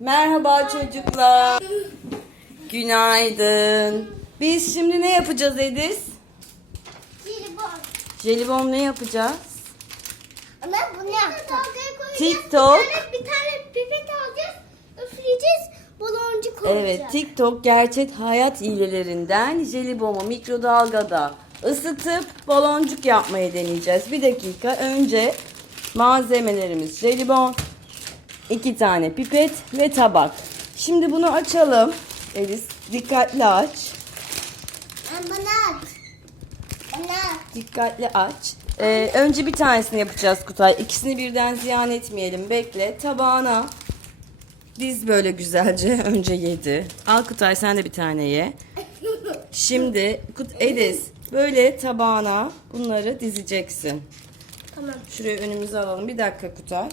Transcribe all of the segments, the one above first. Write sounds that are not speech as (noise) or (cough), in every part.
Merhaba çocuklar. Günaydın. Biz şimdi ne yapacağız Edis? Jelibon. Jelibon ne yapacağız? Ama bunu yaptım. TikTok. Bir tane, bir tane pipet alacağız. Üfleyeceğiz. Baloncuk olacak. Evet TikTok gerçek hayat hilelerinden jelibonu mikrodalgada ısıtıp baloncuk yapmayı deneyeceğiz. Bir dakika önce malzemelerimiz jelibon, iki tane pipet ve tabak. Şimdi bunu açalım. Edis dikkatli aç. Bana at. Bana at. Dikkatli aç. Ee, önce bir tanesini yapacağız Kutay. İkisini birden ziyan etmeyelim. Bekle. Tabağına diz böyle güzelce. (laughs) Önce yedi. Al Kutay sen de bir tane ye. Şimdi Kut Edis böyle tabağına bunları dizeceksin. Tamam. Şuraya önümüze alalım. Bir dakika Kutay.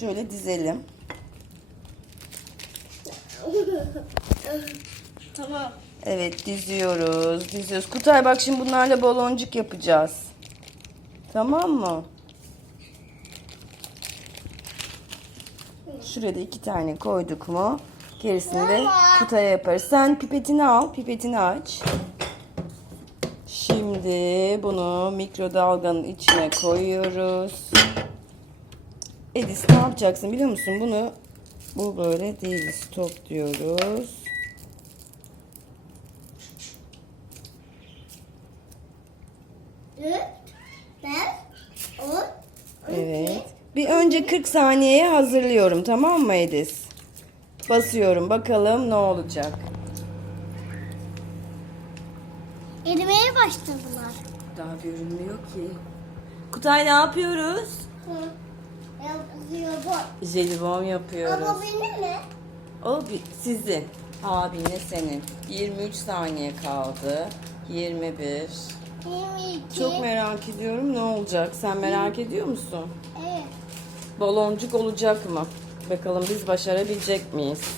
Şöyle dizelim. tamam. Evet diziyoruz. Diziyoruz. Kutay bak şimdi bunlarla baloncuk yapacağız. Tamam mı? Şuraya da iki tane koyduk mu? Gerisini de Kutay'a yaparız. Sen pipetini al. Pipetini aç. Şimdi bunu mikrodalganın içine koyuyoruz. Edis ne yapacaksın biliyor musun? Bunu bu böyle değil. Stop diyoruz. Evet. Bir önce 40 saniyeye hazırlıyorum tamam mı Edis? Basıyorum bakalım ne olacak. Erimeye başladılar. Daha görünmüyor ki. Kutay ne yapıyoruz? Hı. Bu. Jelibon yapıyoruz. Ama benim mi? O sizin. Abinle senin. 23 saniye kaldı. 21. Benim iki. Çok merak ediyorum ne olacak. Sen merak ediyor musun? Evet. Baloncuk olacak mı? Bakalım biz başarabilecek miyiz? (laughs)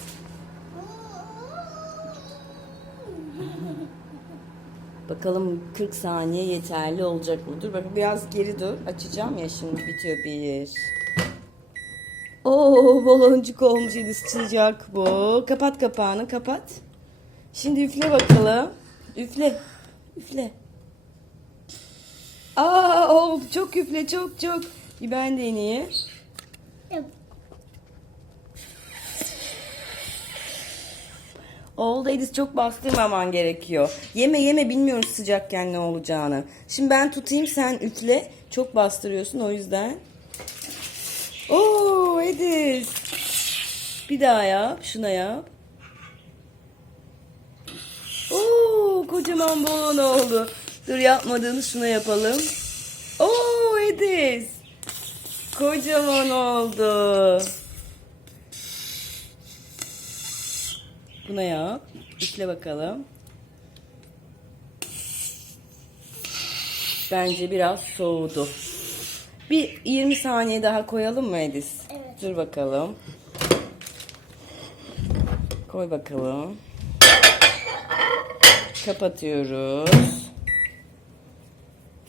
Bakalım 40 saniye yeterli olacak mı? Dur bakın biraz geri dur. Açacağım ya şimdi bitiyor bir. Oo baloncuk olmuş Edis sıcak bu. Kapat kapağını kapat. Şimdi üfle bakalım. Üfle. Üfle. Aa o çok üfle çok çok. Bir ben deneyeyim. Yap. Oldu Edis çok bastırmaman gerekiyor. Yeme yeme bilmiyoruz sıcakken ne olacağını. Şimdi ben tutayım sen üfle. Çok bastırıyorsun o yüzden. Oo Edis. Bir daha yap. Şuna yap. Oo kocaman balon oldu. Dur yapmadığını şuna yapalım. Oo Edis. Kocaman oldu. Buna yap. Üfle bakalım. Bence biraz soğudu. Bir 20 saniye daha koyalım mı Edis? Evet. Dur bakalım. Koy bakalım. Kapatıyoruz.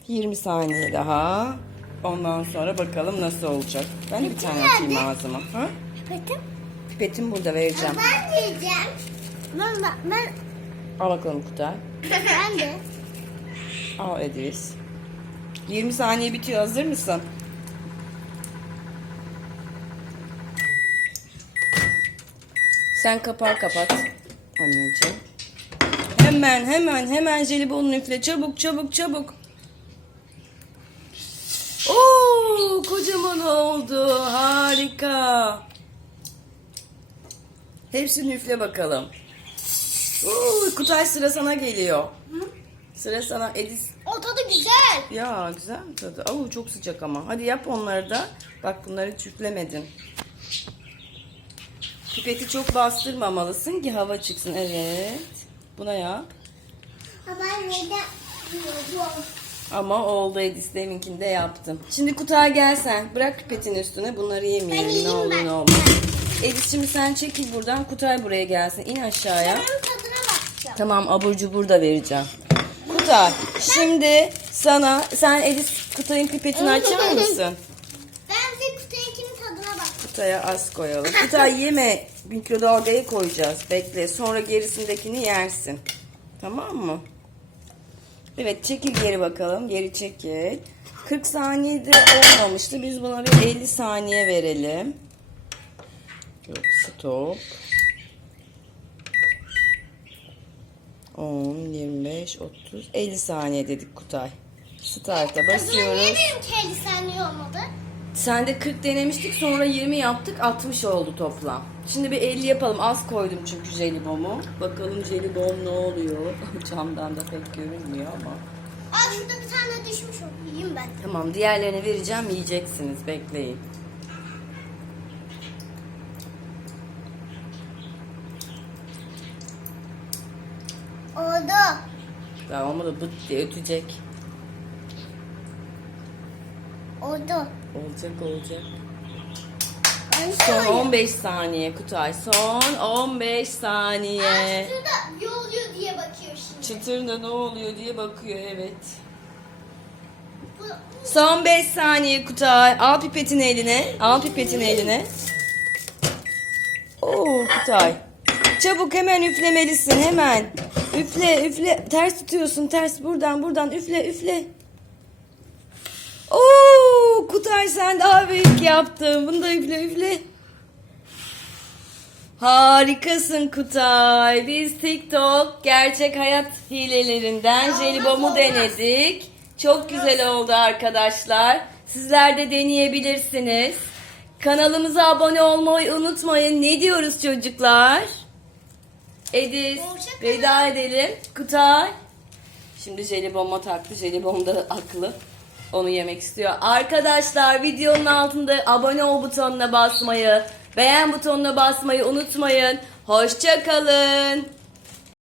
20 saniye daha. Ondan sonra bakalım nasıl olacak. Ben de bir tane atayım ağzıma. Ha? Pipetim. Pipetim burada vereceğim. Ben yiyeceğim. Ben, ben, ben, Al bakalım Kutay. ben de. Al Edis. 20 saniye bitiyor. Hazır mısın? Sen kapağı kapat. Anneciğim. Hemen hemen hemen jelibonunu üfle. Çabuk çabuk çabuk. Oo, kocaman oldu. Harika. Hepsini üfle bakalım. Oo, Kutay sıra sana geliyor. Sıra sana Edis. O tadı güzel. Ya güzel mi tadı? Au çok sıcak ama. Hadi yap onları da. Bak bunları çüflemedin. Pipeti çok bastırmamalısın ki hava çıksın. Evet. Buna yap. Ama yedim. Ama oldu Edis deminkinde yaptım. Şimdi Kutay gel sen. Bırak pipetin üstüne. Bunları yemeyelim. Ne olur ben. ne olmaz. Edis şimdi sen çekil buradan. Kutay buraya gelsin. İn aşağıya. Ben tadına bakacağım. Tamam abur cubur da vereceğim. Kutay şimdi sana sen Edis Kutay'ın pipetini açar mısın? Ben de kutuya kimin tadına bakacağım. Kutaya az koyalım. Kutay yeme. Mikrodalgaya koyacağız. Bekle. Sonra gerisindekini yersin. Tamam mı? Evet çekil geri bakalım. Geri çekil. 40 saniyede olmamıştı. Biz buna bir 50 saniye verelim. Yok stop. 10, 25, 30, 50 saniye dedik Kutay. Start'a Niye basıyoruz. benim kendi saniye olmadı? Sen de 40 denemiştik sonra 20 yaptık 60 oldu toplam. Şimdi bir 50 yapalım. Az koydum çünkü jelibonu. Bakalım jelibon ne oluyor. (laughs) Camdan da pek görünmüyor ama. Aa şurada bir tane düşmüş o. Yiyeyim ben. Tamam diğerlerini vereceğim yiyeceksiniz bekleyin. Oldu. Daha olmadı bıt diye ötecek. Oldu. Olacak olacak. Son söyleyeyim. 15 saniye Kutay. Son 15 Aa, saniye. şurada ne oluyor diye bakıyor şimdi. Çıtırda ne oluyor diye bakıyor evet. Son 5 saniye Kutay. Al pipetini eline. Al pipetini eline. Oo Kutay. Çabuk hemen üflemelisin hemen. Üfle üfle. Ters tutuyorsun ters. Buradan buradan üfle üfle. Oo Kutay sen daha büyük yaptın. Bunu da üfle üfle. Harikasın Kutay. Biz TikTok gerçek hayat hilelerinden olmaz. denedik. Çok güzel oldu arkadaşlar. Sizler de deneyebilirsiniz. Kanalımıza abone olmayı unutmayın. Ne diyoruz çocuklar? Kalın. veda edelim. Kutay. Şimdi jelibonma taktı. Jelibon da aklı. Onu yemek istiyor. Arkadaşlar videonun altında abone ol butonuna basmayı, beğen butonuna basmayı unutmayın. Hoşça kalın.